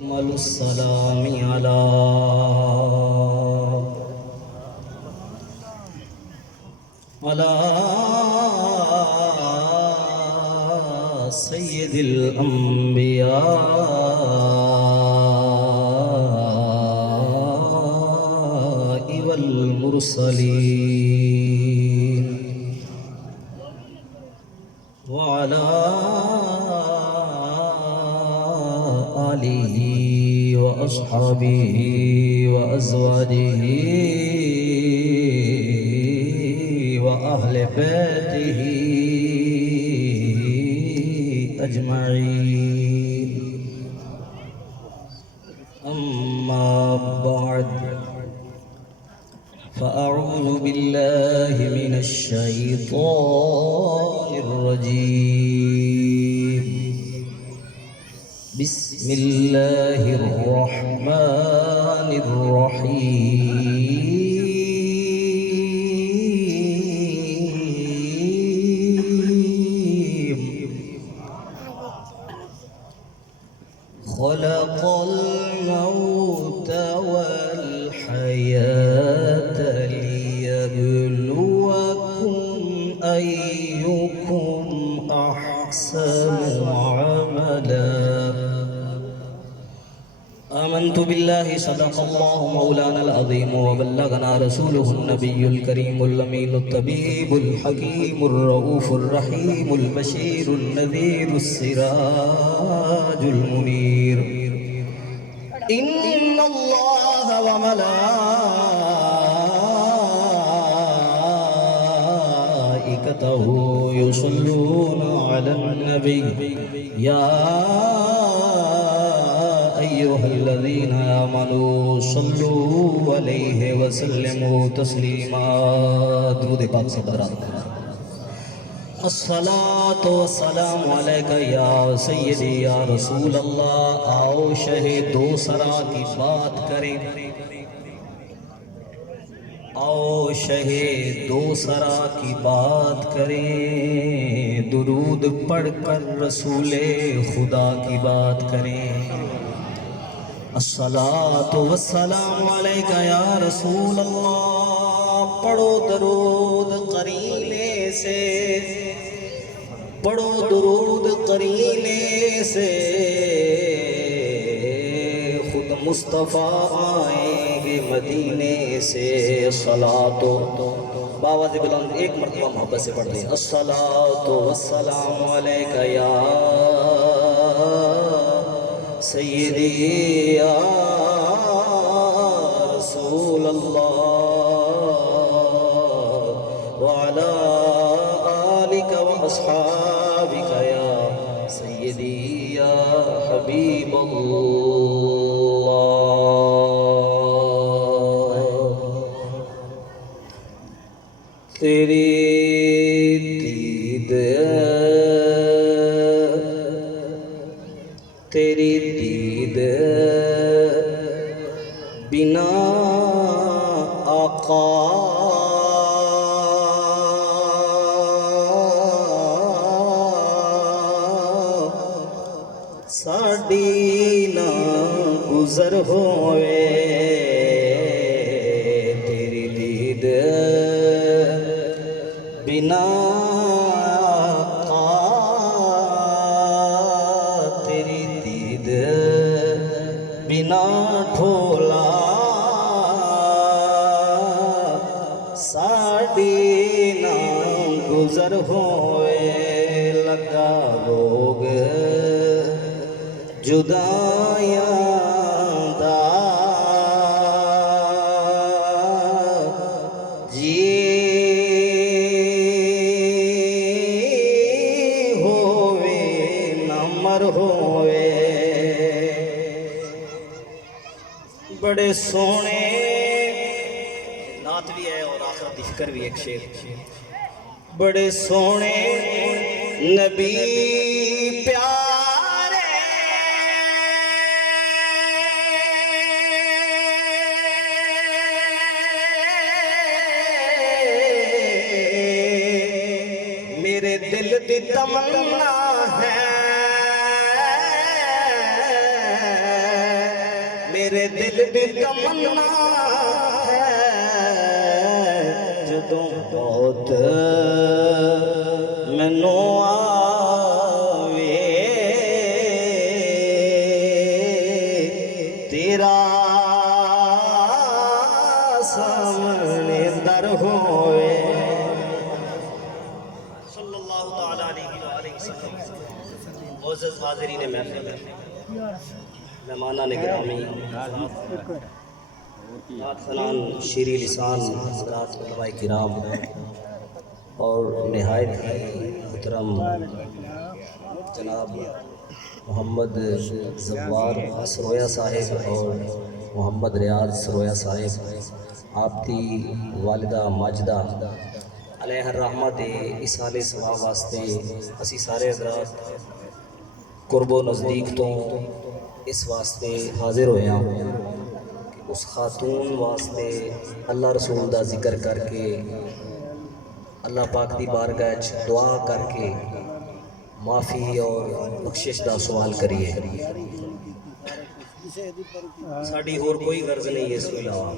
أكمل السلام على سيد الأنبياء والمرسلين وعلى آله وأصحابه وأزواجه وأهل بيته أجمعين أما بعد فأعوذ بالله من الشيطان الرجيم بسم الله الرحمن الرحيم خلق الموت والحياة ليبلوكم أيكم أحسن عملا آمنت بالله صدق الله مولانا العظيم وبلغنا رسوله النبي الكريم الأمين الطبيب الحكيم الرؤوف الرحيم البشير النذير السراج المنير إن الله وملائكته يصلون على النبي يا أيها الذين آمنوا صلوا عليه وسلموا تسليما درود پاک سے برات الصلاة والسلام عليك يا سيدي يا رسول اللہ. آؤ شہ دوسرا کی بات کریں، آؤ شہ دوسرا کی بات کریں، درود پڑھ کر رسول خدا کی بات کریں. الصلاة والسلام علیکہ یا رسول اللہ. پڑھو درود قرینے سے، پڑھو درود قرینے سے، خود مصطفیٰ آئیں گے مدینے سے. الصلاة باواز بلند ایک مرتبہ محبت سے پڑھ دیں. الصلاة والسلام علیکہ یا سیدی یا رسول اللہ وعلى آلک واصحابک یا سیدی یا حبیب اللہ. تیری دید تیری دید بنا آقا ساڑی نہ گزر ہوئے. تیری دید بنا بنا ٹھولا ساڑی نہ گزر ہوئے. لگا لوگ جدائیاں دا جی ہوئے نہ مر ہوئے. بڑے سونے نعت بھی ہے اور آخرت کی فکر بھی ایک شعر. بڑے سونے نبی پیارے میرے دل دی تمنا ہے میرے دل دی تمنا ہے جدوں موت مینوں آوے تیرا سامنے در ہوئے صلی اللہ تعالیٰ علیہ وآلہ وسلم۔ معزز حاضرین محفل، مہمانان گرامی، نعت خوانان شیریں لسان حضرات علماء کرام اور نہایت ہی محترم جناب محمد زوار سرویا صاحب اور محمد ریاض سرویا صاحب، آپ دی والدہ ماجدہ علیہ الرحمہ دے اصال ثواب واسطے اسی سارے حضرات قرب و نزدیک تو اس واسطے حاضر ہوئے ہیں کہ اس خاتون واسطے اللہ رسول دا ذکر کر کے اللہ پاک دی بارگاہ وچ دعا کر کے معافی اور بخشش دا سوال کریے۔ ساڈی اور کوئی غرض نہیں اس کے علاوہ،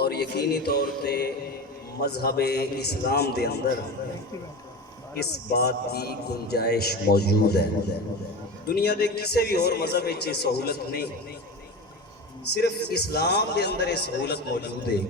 اور یقینی طور پہ مذہب اسلام دے اندر اس بات کی گنجائش موجود ہے۔ دنیا دے کسی بھی اور مذہب وچ یہ سہولت نہیں، صرف اسلام دے اندر یہ سہولت موجود ہے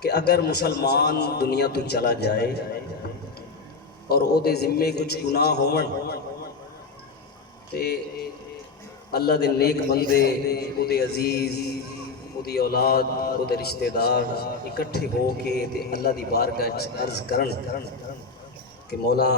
کہ اگر مسلمان دنیا تو چلا جائے اور او دے ذمے کچھ گناہ ہون تے اللہ دے نیک بندے، او دے عزیز، او دی اولاد، او دے رشتہ دار اکٹھے ہو کے تے اللہ دی بارگاہ وچ عرض کرن کہ مولا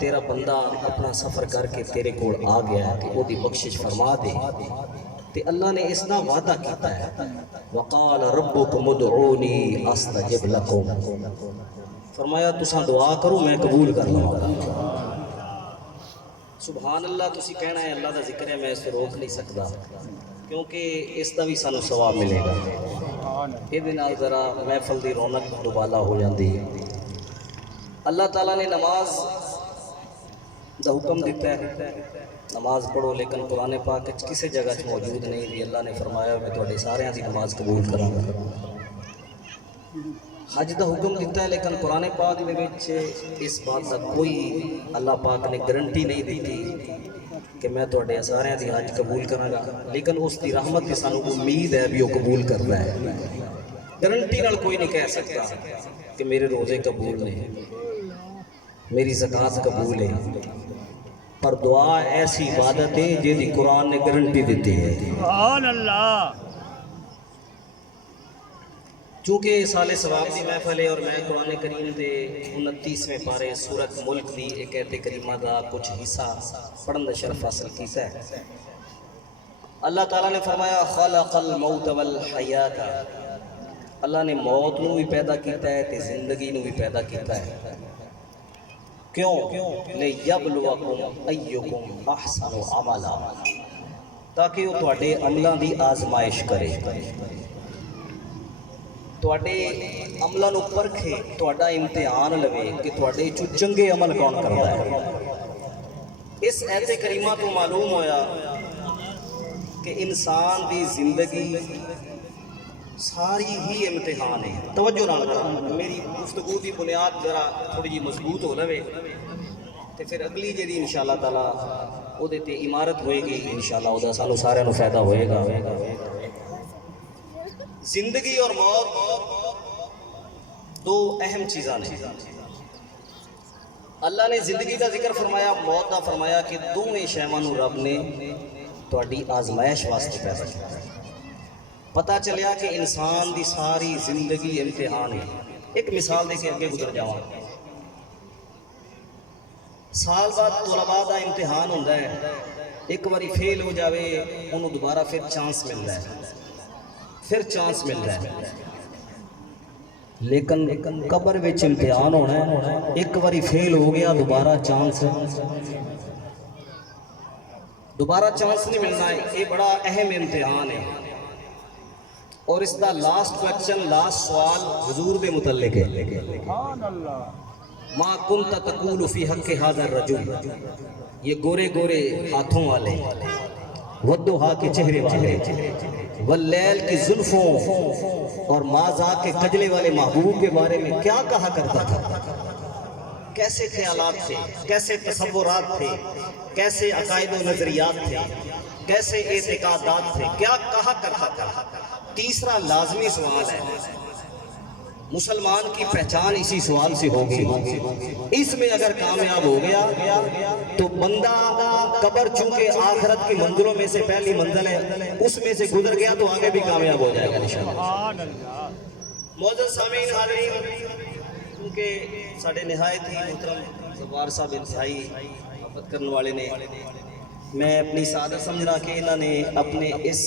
تیرا بندہ اپنا سفر کر کے تیرے کول آ گیا ہے کہ او دی بخشش فرما دے، تے اللہ نے اس دا وعدہ کیتا ہے وقال ربکم ادعونی استجب لکم، فرمایا تساں دعا کرو میں قبول کر لوں گا۔ سبحان اللہ تسی کہنا ہے اللہ دا ذکر ہے، میں اس کو روک نہیں سکتا کیونکہ اس دا بھی سانو ثواب ملے گا۔ یہ نال ذرا محفل دی رونق دوبالا ہو جاندی ہے۔ اللہ تعالیٰ نے نماز دا حکم دیتا ہے نماز پڑھو، لیکن قرآن پاک کسی جگہ موجود نہیں بھی اللہ نے فرمایا میں تھوڑے سارے دی نماز قبول کراں گا۔ حج دا حکم دیتا ہے لیکن قرآن پاک دے وچ اس بات دا کوئی اللہ پاک نے گارنٹی نہیں دیتی کہ میں تھوڑے سارے دی حج قبول کراں گا، لیکن اس دی رحمت کی سانو امید ہے بھی وہ قبول کرتا ہے۔ گارنٹی نال کوئی نہیں کہہ سکتا کہ میرے روزے قبول نے، میری زکوٰۃ قبول ہے، پر دعا ایسی عبادت ہے جی قرآن نے گارنٹی دیتی ہے۔ سبحان اللہ۔ چونکہ سال ثواب دی محفل ہے اور میں قرآن کریم دے 29ویں پارے سورت ملک دی ایک آیت کریمہ دا کچھ حصہ پڑھن دا شرف حاصل کیتا ہے۔ اللہ تعالیٰ نے فرمایا خلق الموت والحیات، اللہ نے موت نو بھی پیدا کیتا ہے تے زندگی نو بھی پیدا کیتا ہے۔ کیوں؟ لیبلوکم ایکم احسن عملا، تاکہ وہ تواڈے عملاں دی آزمائش کرے، تواڈے عملاں نو پرکھے، تواڈا امتحان لوے کہ تواڈے چوں چنگے عمل کون کردا ہے۔ اس آیت کریمہ تو معلوم ہویا کہ انسان دی زندگی ساری ہی امتحان ہے۔ توجہ نال میری گفتگو دی بنیاد ذرا تھوڑی جی مضبوط ہو لوے تے پھر اگلی جڑی انشاءاللہ تعالیٰ او دے تے عمارت ہوئے گی، انشاءاللہ او دا سانو سارے نو فائدہ ہوئے گا۔ زندگی اور موت دو اہم چیزاں نے۔ اللہ نے زندگی کا ذکر فرمایا، موت کا فرمایا کہ دونوں شیواں نو رب نے تہاڈی آزمائش واسطے پیدا کیا۔ پتہ چلیا کہ انسان دی ساری زندگی امتحان ہے۔ ایک مثال دے کے اگے گزر جاواں۔ سال بعد طلباء دا امتحان ہوندا ہے، ایک باری فیل ہو جاوے انہوں دوبارہ پھر چانس ملتا ہے، پھر چانس ملتا ہے۔ لیکن قبر وچ امتحان ہونا ہے، ایک باری فیل ہو گیا دوبارہ چانس نہیں ملنا ہے۔ یہ بڑا اہم امتحان ہے، اور اس دا لاسٹ کویسچن، لاسٹ سوال حضور دے متعلق ہے۔ ما کنت تقول فی حق ھذا الرجل، یہ گورے گورے ہاتھوں والے والضحا کے چہرے والے، واللیل کی زلفوں اور مازا کے کجلے والے محبوب کے بارے میں کیا کہا کرتا تھا؟ کیسے خیالات تھے، کیسے تصورات تھے، کیسے عقائد و نظریات تھے، کیسے اعتقادات تھے، کیا کہا کرتا تھا؟ تیسرا لازمی سوال ہے، مسلمان کی پہچان اسی سوال سے ہوگی۔ اس میں اگر کامیاب ہو گیا تو بندہ قبر چونکہ آخرت کی منزلوں میں سے پہلی منزل ہے، اس میں سے گزر گیا تو آگے بھی کامیاب ہو جائے گا انشاءاللہ۔ معزز سامعین حاضرین، کیونکہ ساڑھے نہایت ہی محترم زبار صاحب انتہائی محبت کرنے والے نے، میں اپنی سعادت سمجھنا کہ انہوں نے اپنے اس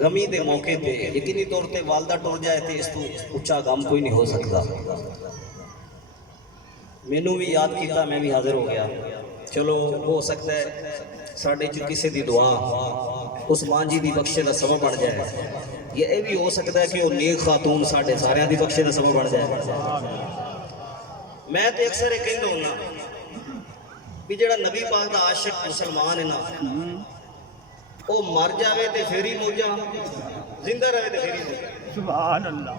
غمی دے موقع پہ یقینی طور پہ والدہ ٹور جائے تھے، اس تو اچھا غم کوئی نہیں ہو سکتا۔ میں نے بھی یاد کیتا، میں بھی حاضر ہو گیا۔ چلو ہو سکتا ہے ساڑھے جو کسی دی دعا عثمان جی دی بخشے دا سبب بڑھ جائے، یہ بھی ہو سکتا ہے کہ وہ نیک خاتون ساڑھے سارے دی بخشے دا سبب بڑھ جائے۔ میں تو اکثر ایک کہندہ ہونا کہ جڑا نبی پاک دا عاشق مسلمان ہے نا، وہ مر جاوے تے پھر ہی موجہ، زندہ رہے تے پھر ہی موجہ۔ سبحان اللہ۔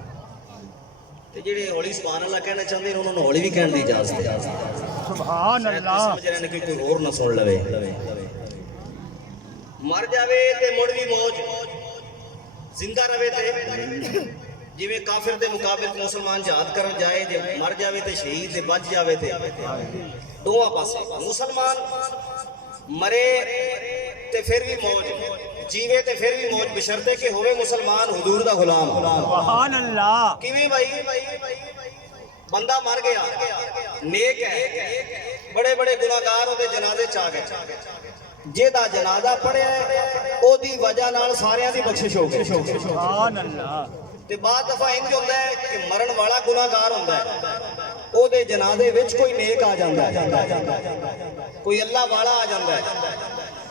تے جڑے ہولی سبحان اللہ کہنا چاہتے ہیں انہوں نے ہولی بھی کہنے دی اجازت ہے۔ سبحان اللہ۔ سمجھ رہے ہیں کہ کوئی اور نہ سن لوے۔ مر جاوے تے مڑ بھی موج، زندہ رہے تے جویں کافر دے مقابل مسلمان جہاد کرن جائے، جے مر جاوے تے شہید تے بچ جاوے تے دونوں پاسے مسلمان مرے تے پھر بھی موج، جیوے تے پھر بھی موج، بشرطے کہ ہوئے مسلمان حضور دا غلام۔ سبحان اللہ۔ کیویں بھائی؟ بندہ مر گیا، نیک ہے، بڑے بڑے گناہگار دے جنازے چاہ گئے، جیدہ جنازہ پڑھے ہے او دی وجہ نال ساریاں دی بخشش ہو گئی۔ سبحان اللہ۔ تے بعد دفعہ انج ہوتا ہے کہ مرن والا گناہگار ہوتا ہے، او دے جنازے وچ کوئی نیک آ جاتا ہے، کوئی اللہ والا آ جاتا ہے،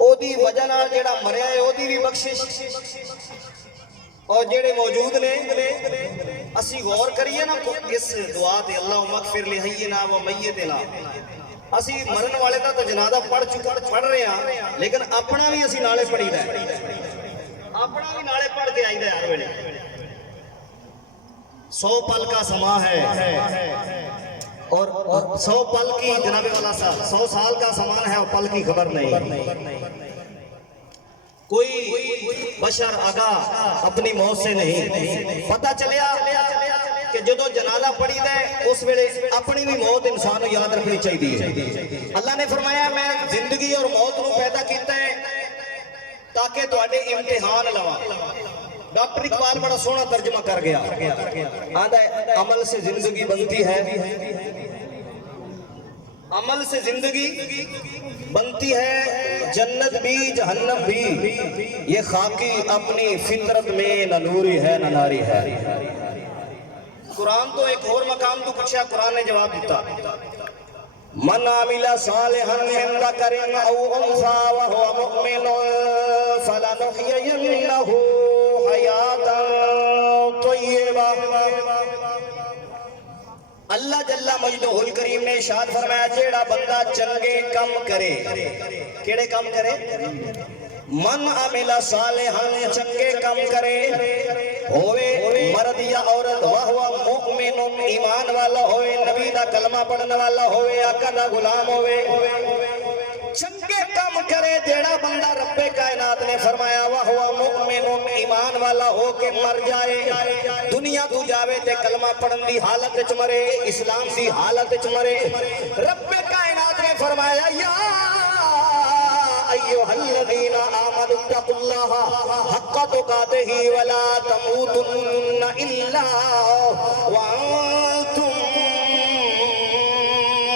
او دی وجہ نال جیڑا مریا ہے او دی بھی بخشش، اور جیڑے موجود نے اسی غور کریے نا اس دعا تے اللہم اغفر لحینا و میتنا، اسی مرن والے دا تو جنازہ پڑھ رہے ہیں لیکن اپنا بھی اسی نالے پڑھی دا ہے، اپنا بھی نالے پڑھ کے آئی دا ہے ہر ویلے۔ 100 پل کا سما ہے اور 100 پل کی جناب والا صاحب 100 سال کا سمان ہے اور پل کی خبر نہیں۔ کوئی بشر آگاہ اپنی موت سے نہیں، پتہ چلیا کہ جدو جنازہ پڑھی دے اس ویلے اپنی بھی موت انسان کو یاد رکھنی چاہیے۔ اللہ نے فرمایا میں زندگی اور موت کو پیدا کیتا ہے تاکہ تواڈے امتحان لواں۔ ڈاکٹر اقبال بڑا سونا ترجمہ کر گیا، آدھا عمل سے زندگی بنتی ہے، عمل سے زندگی بنتی ہے، جنت بھی جہنم بھی، یہ خاکی اپنی فطرت میں نہ نوری ہے نہ ناری ہے۔ قرآن تو ایک اور مقام تو پوچھا، قرآن نے جواب دیتا، من عمل صالحا من ذکر او انثى وهو مؤمن فلنحيينه حیاة طیبہ۔ اللہ جل مجدہ الکریم نے ارشاد فرمایا جیڑا بندہ چنگے کم کرے، کیڑے کم کرے؟ من عمل صالحا، چنگے کم کرے، ہوئے مرد یا عورت، وہو مؤمن، ایمان والا ہوئے، نبی دا کلمہ پڑھنے والا ہوئے، آقا دا غلام ہوئے، چنگے کم کرے جیڑا بندہ رب کائنات نے فرمایا وہو مؤمن، ایمان والا ہو کے مر جائے، دنیا تو جاوے تے کلمہ پڑھن دی حالت وچ مرے، اسلام دی حالت وچ مرے، رب کائنات نے فرمایا یا ایھا الذین آمنوا اتقوا اللہ حق تقاتہ ولا تموتن الا وانتم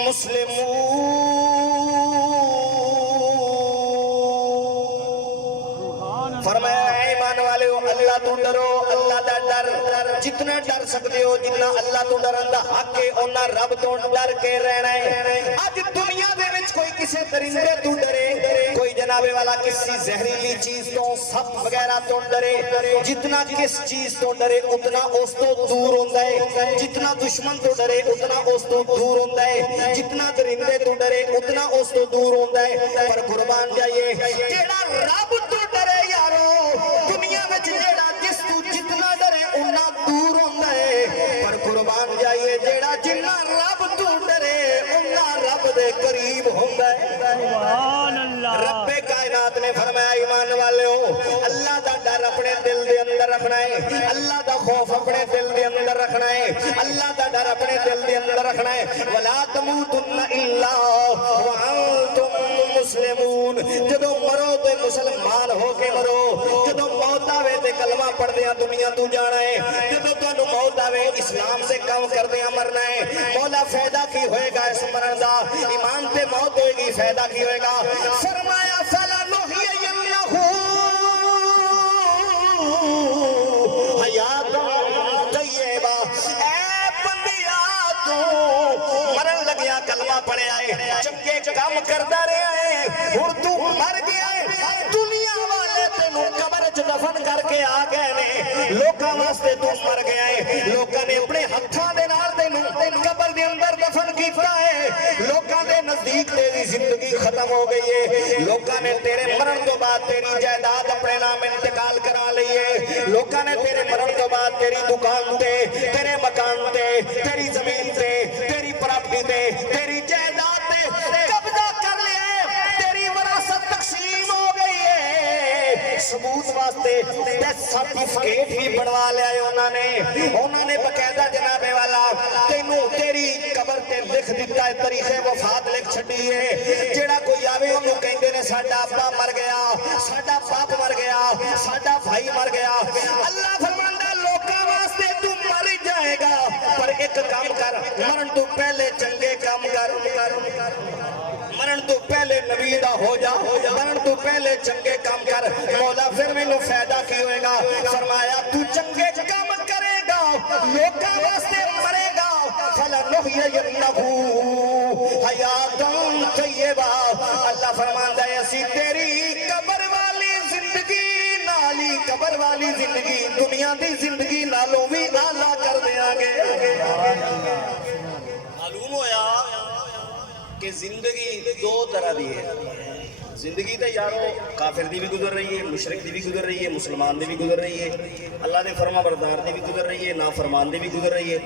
مسلمون۔ فرمایا اے ایمان والے ہو اللہ تو ڈرو، اللہ دا ڈر جتنا ڈر سکتے ہو، جتنا اللہ تو ڈرن دا حق ہے اونا رب تو ڈر کے رہنا ہے۔ اج دنیا دے وچ کوئی کسے درندے تو ڈرے، کوئی جناب والا کسی زہریلی چیز تو سب وغیرہ تو ڈرے، جتنا کس چیز تو ڈرے اتنا اس تو دور ہوندا ہے، جتنا دشمن تو ڈرے اتنا اس تو دور ہوندا ہے، جتنا درندے تو ڈرے اتنا اس تو دور ہوندا ہے۔ پر قربان جائیے جیڑا کائنات نے فرمایا ایمان والے ہو اللہ دا ڈر اپنے دل دے اندر رکھنا ہے، اللہ دا خوف اپنے دل دے اندر رکھنا ہے، اللہ دا ڈر اپنے دل دے اندر رکھنا ہے۔ وَلَا تَمُوتُنَّ إِلَّا وَأَنْتُمْ مسلمون، جدو مرو تو مسلمان ہو کے مرو، جدو موت آوے تے کلمہ پڑھ دیا دنیا تو جانا ہے، جدو تو موت آوے اسلام سے کام کر دیا مرنا ہے۔ مولا فائدہ کی ہوئے گا اس مرن دا، ایمان تے موت ہوئے گی فائدہ کی ہوئے گا۔ فرمایا فَلَنُحْيِيَنَّهُ حَيَاتًا طَيِّبَةً، اے بندیا تو مرن لگیا کلمہ پڑھے آئے، چنگے کام کردا رہے آئے، اور تو مر گیا ہے، دنیا والے تینوں قبر چ دفن کر کے آ گئے نے، لوکاں واسطے تو مر گیا ہے، لوکاں نے اپنے ہتھاں دے نال تینوں قبر دے اندر دفن کیتا ہے، لوکاں دے نزدیک تیری زندگی ختم ہو گئی ہے، لوکاں نے تیرے مرن تو بعد تیری جائیداد اپنے نام انتقال کرا لی ہے، لوکاں نے تیرے مرن تو بعد تیری دکان تے، تیرے مکان تے، تیری زمین تے، تیری پراپرٹی تے، تیری جائیداد تے قبضہ کر لیا ہے، تیری وراثت تقسیم ہو گئی ہے۔ ثبوت واسطے ڈیتھ سرٹیفکیٹ بھی بنوا لیا ہے انہوں نے باقاعدہ جناب والا تینوں تیری قبر تے لکھ دیتا ہے، تاریخ وفات لکھ چھڈی ہے، جیڑا کوئی آوے انہوں کہندے نے ساڈا ابا مر گیا، ساڈا باپ مر گیا، ساڈا بھائی مر گیا۔ اللہ فرماندا لوکاں واسطے تو مر جائے گا، پر ایک کام کر، مرن تو پہلے چنگے کام کر، مرن تو پہلے نبی دا ہو جا، مرن تو پہلے چنگے کام کر۔ مولا پھر مینوں فائدہ کی ہوئے گا؟ فرمایا تو چنگے کام کرے گا، لوکاں واسطے مرے گا، فَلَنُحْيِيَنَّهُ حَيَاتًا طَيِّبَةً، اللہ فرماندا ہے اسی تیری قبر والی زندگی نالی، قبر والی زندگی دنیا دی زندگی نالوں بھی اعلیٰ کر دیاں گے۔ معلوم ہویا کہ زندگی دو طرح دی ہے، زندگی تے یارو کافر دی بھی گزر رہی ہے، مشرک دی بھی گزر رہی ہے، مسلمان دی بھی گزر رہی ہے، اللہ دے فرما بردار دی بھی گزر رہی ہے، نافرمان دی بھی گزر رہی ہے۔